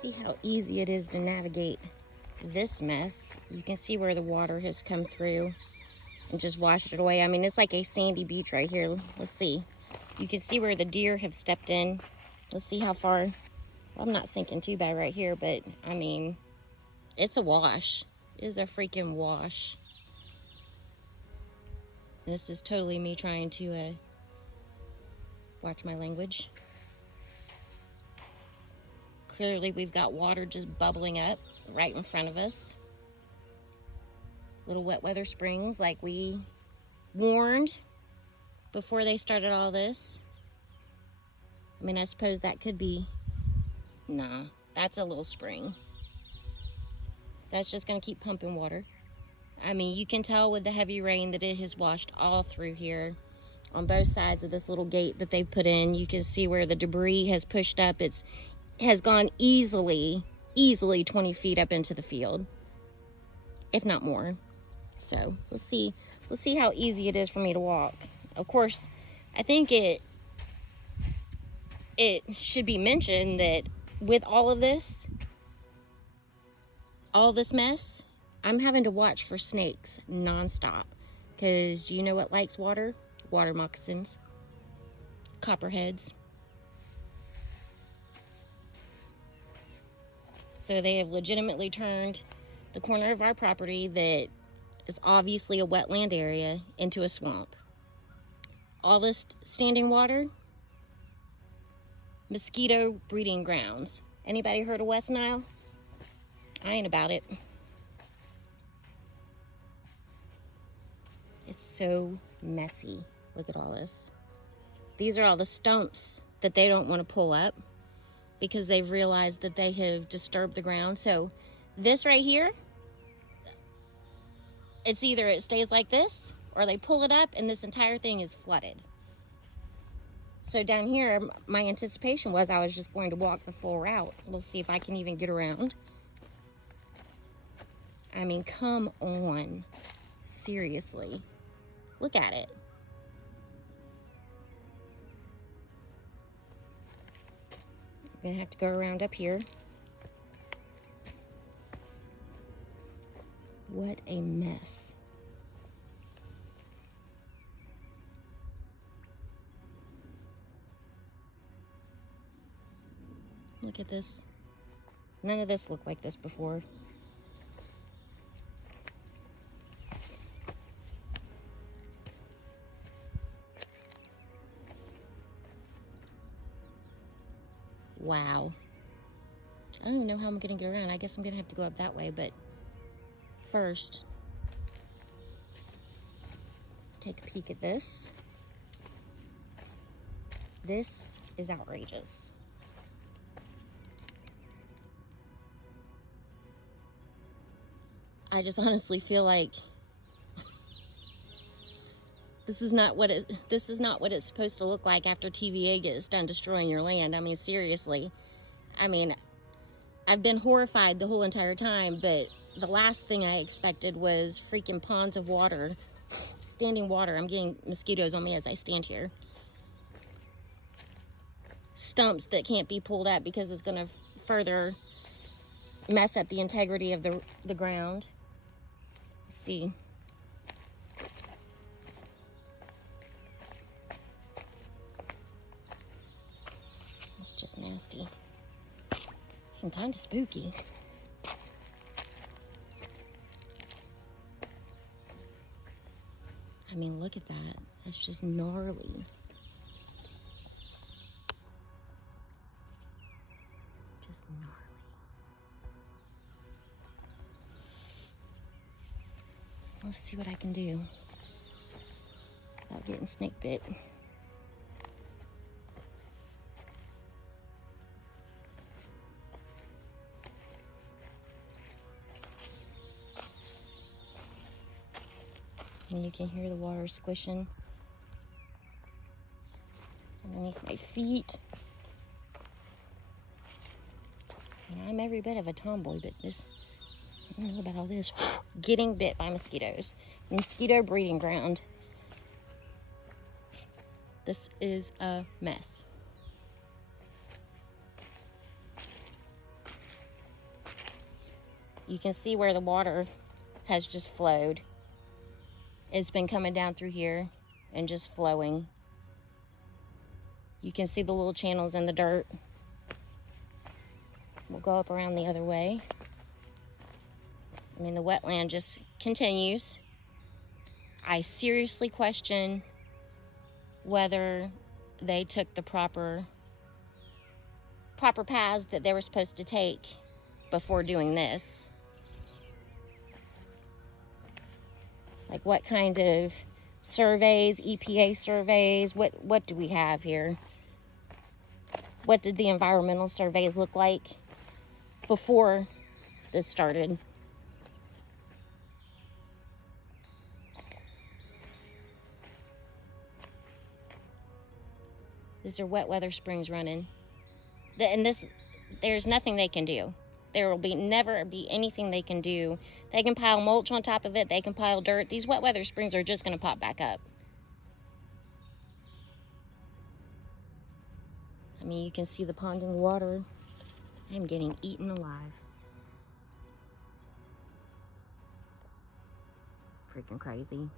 See how easy it is to navigate this mess. You can see where the water has come through and just washed it away. I mean, it's like a sandy beach right here. Let's see. You can see where the deer have stepped in. Let's see how far. Well, I'm not sinking too bad right here, but I mean, it's a wash. It is a freaking wash. This is totally me trying to watch my language. Clearly, we've got water just bubbling up right in front of us. Little wet weather springs like we warned before they started all this. I mean, I suppose that could be, nah, that's a little spring. So that's just gonna keep pumping water. I mean, you can tell with the heavy rain that it has washed all through here on both sides of this little gate that they've put in. You can see where the debris has pushed up. It has gone easily 20 feet up into the field, if not more. So let's see how easy it is for me to walk. Of course, I think it should be mentioned that with all this mess, I'm having to watch for snakes nonstop. Because do you know what likes water? Water moccasins, copperheads. So they have legitimately turned the corner of our property that is obviously a wetland area into a swamp. All this standing water, mosquito breeding grounds. Anybody heard of West Nile? I ain't about it. It's so messy. Look at all this. These are all the stumps that they don't want to pull up because they've realized that they have disturbed the ground. So this right here, it's either it stays like this or they pull it up and this entire thing is flooded. So down here, my anticipation was I was just going to walk the full route. We'll see if I can even get around. I mean, come on. Seriously. Look at it. I'm gonna have to go around up here. What a mess. Look at this. None of this looked like this before. Wow. I don't even know how I'm gonna get around. I guess I'm gonna have to go up that way, but first, let's take a peek at this. This is outrageous. I just honestly feel like this is not what it's supposed to look like after TVA gets done destroying your land. I mean, seriously. I mean, I've been horrified the whole entire time, but the last thing I expected was freaking ponds of water, standing water. I'm getting mosquitoes on me as I stand here. Stumps that can't be pulled up because it's gonna further mess up the integrity of the ground. Let's see. It's just nasty and kind of spooky. I mean, look at that. That's just gnarly. Just gnarly. Let's see what I can do without getting snake bit. And you can hear the water squishing underneath my feet. And I'm every bit of a tomboy, but this, I don't know about all this. Getting bit by mosquitoes. Mosquito breeding ground. This is a mess. You can see where the water has just flowed. It's been coming down through here and just flowing. You can see the little channels in the dirt. We'll go up around the other way. I mean, the wetland just continues. I seriously question whether they took the proper paths that they were supposed to take before doing this. Like, what kind of surveys, EPA surveys, what do we have here? What did the environmental surveys look like before this started? These are wet weather springs running. And this, there's nothing they can do. There will never be anything they can do. They can pile mulch on top of it. They can pile dirt. These wet weather springs are just going to pop back up. I mean, you can see the ponding water. I'm getting eaten alive. Freaking crazy.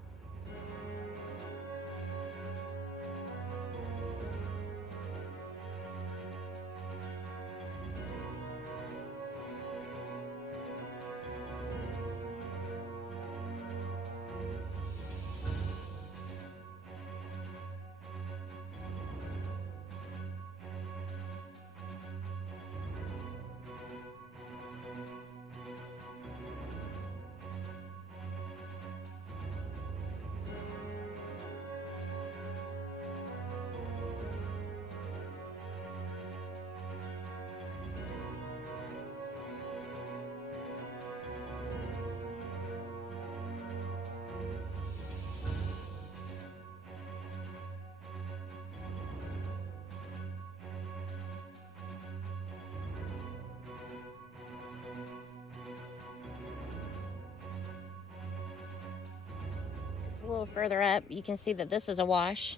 A little further up, you can see that this is a wash.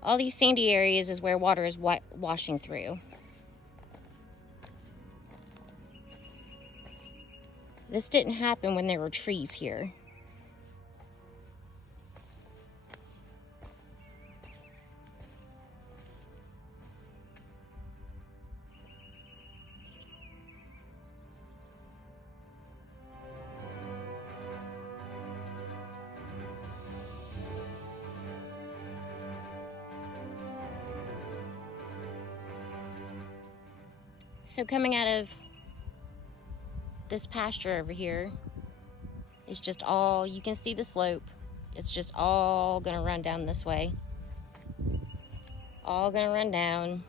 All these sandy areas is where water is washing through. This didn't happen when there were trees here. So coming out of this pasture over here, it's just all, you can see the slope. It's just all gonna run down this way. All gonna run down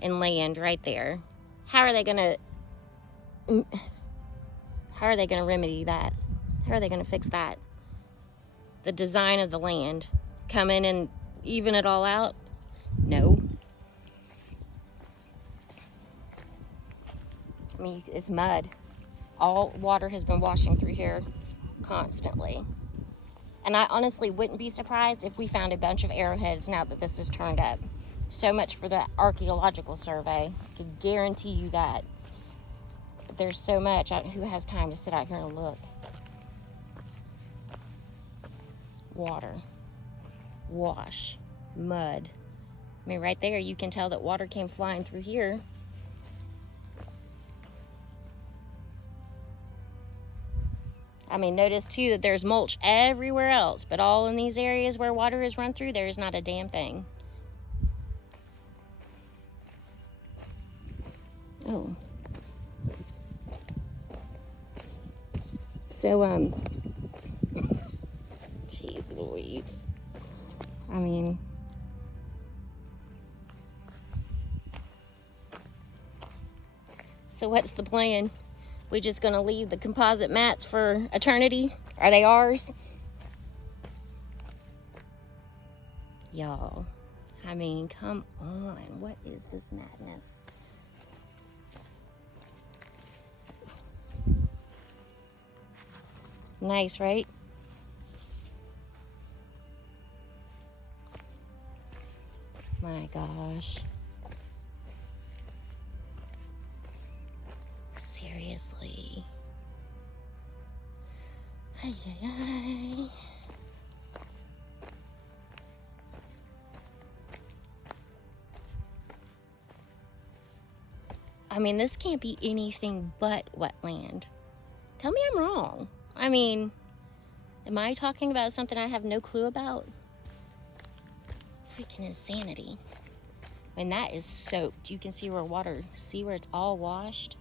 and land right there. How are they gonna remedy that? How are they gonna fix that? The design of the land. Come in and even it all out? No. I mean, it's mud. All water has been washing through here constantly. And I honestly wouldn't be surprised if we found a bunch of arrowheads now that this is turned up. So much for the archaeological survey. I could guarantee you that. But there's so much. Who has time to sit out here and look? Water. Wash. Mud. I mean, right there, you can tell that water came flying through here. I mean, notice too that there's mulch everywhere else, but all in these areas where water has run through, there is not a damn thing. Oh. So, jeez Louise. I mean, so what's the plan? We just gonna leave the composite mats for eternity? Are they ours? Y'all, I mean, come on. What is this madness? Nice, right? My gosh. Seriously. seriously. Ay, ay, ay. I mean, this can't be anything but wetland. Tell me I'm wrong. I mean, am I talking about something I have no clue about? Freaking insanity. I mean, that is soaked. You can see where it's all washed.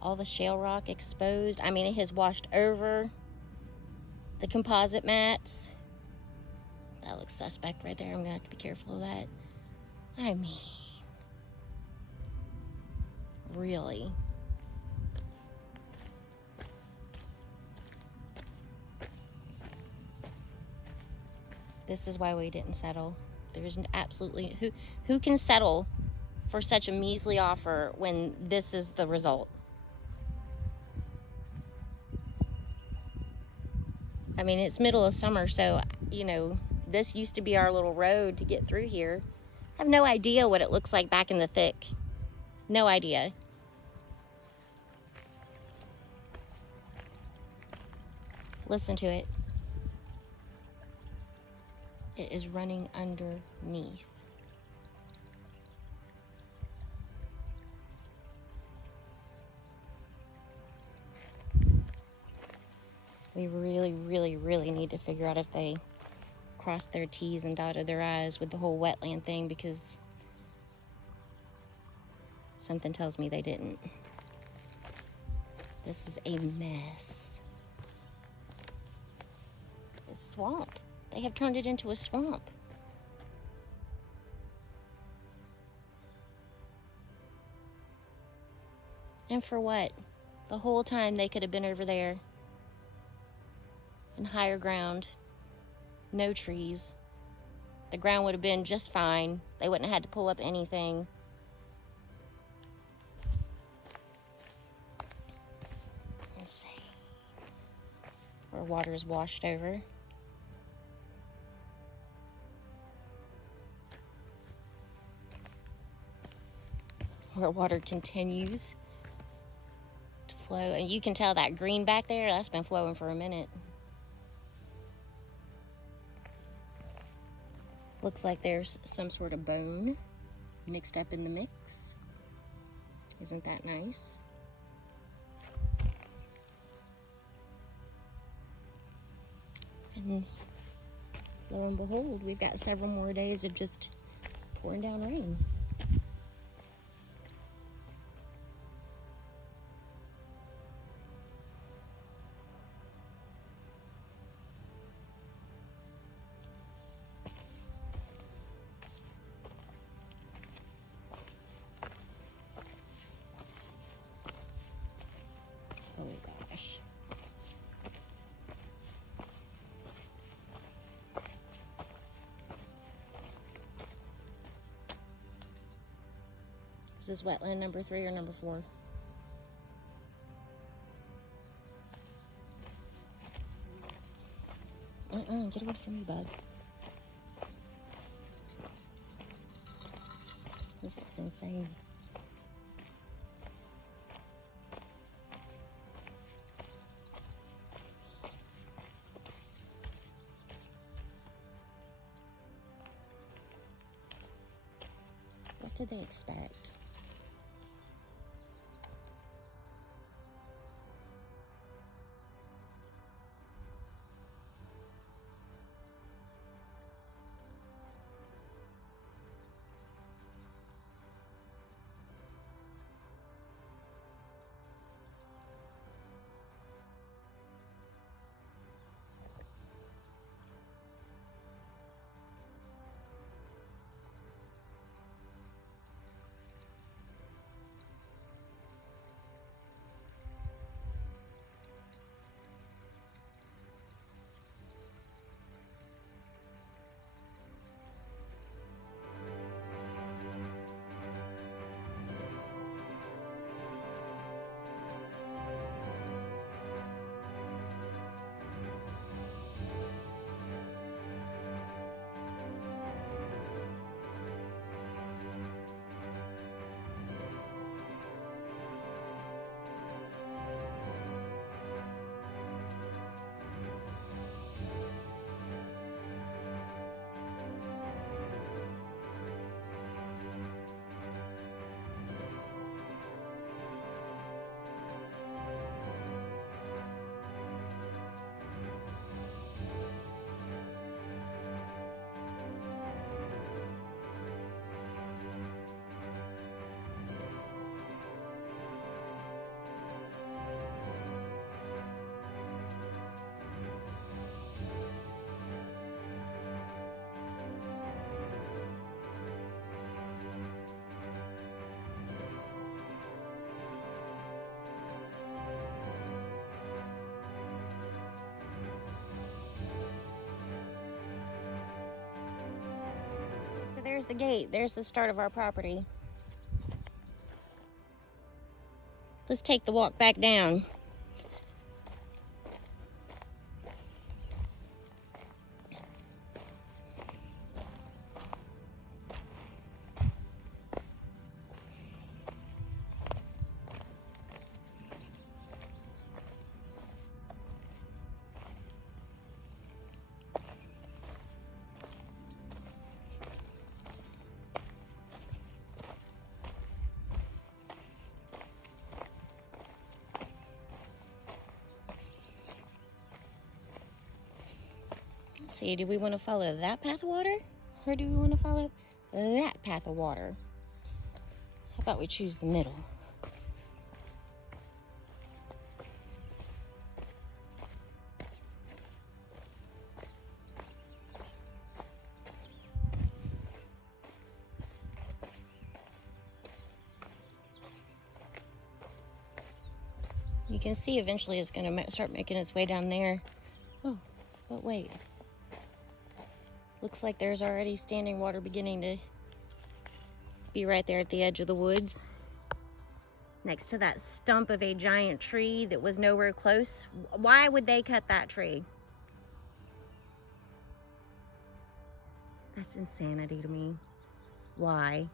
All the shale rock exposed. I mean, it has washed over the composite mats. That looks suspect right there. I'm gonna have to be careful of that. I mean, really? This is why we didn't settle. There's absolutely, who can settle for such a measly offer when this is the result? I mean, it's middle of summer, so, you know, this used to be our little road to get through here. I have no idea what it looks like back in the thick. No idea. Listen to it. It is running underneath. We really need to figure out if they crossed their T's and dotted their I's with the whole wetland thing, because something tells me they didn't. This is a mess. It's swamp. They have turned it into a swamp. And for what? The whole time they could have been over there in higher ground. No trees. The ground would have been just fine. They wouldn't have had to pull up anything. Let's see. Where water is washed over. Where water continues to flow. And you can tell that green back there, that's been flowing for a minute. Looks like there's some sort of bone mixed up in the mix. Isn't that nice? And lo and behold, we've got several more days of just pouring down rain. Oh gosh. Is this wetland number 3 or number 4? Get away from me, bud. This is insane. What did they expect? there's the gate. There's the start of our property. Let's take the walk back down. See, do we want to follow that path of water? Or do we want to follow that path of water? How about we choose the middle? You can see eventually it's going to start making its way down there. Oh, but wait. Looks like there's already standing water beginning to be right there at the edge of the woods. Next to that stump of a giant tree that was nowhere close. Why would they cut that tree? That's insanity to me. Why?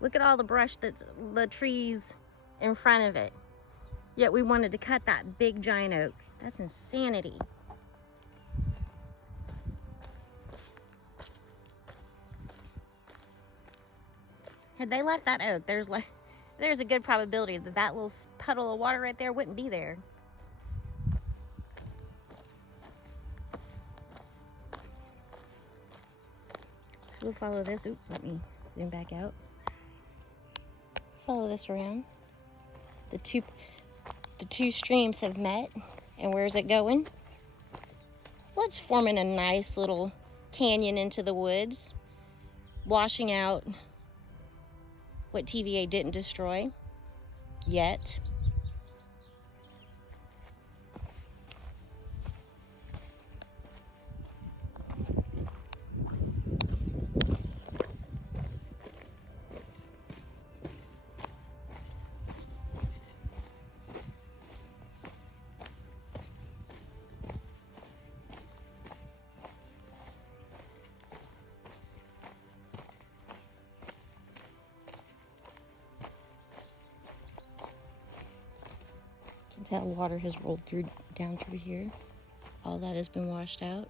Look at all the brush that's the trees in front of it. Yet we wanted to cut that big giant oak. That's insanity. Had they left that oak, there's a good probability that that little puddle of water right there wouldn't be there. We'll follow this. Oop, let me zoom back out. Follow this around. The two streams have met, and where's it going? Well, it's forming a nice little canyon into the woods, washing out what TVA didn't destroy yet. That water has rolled down through here. All that has been washed out.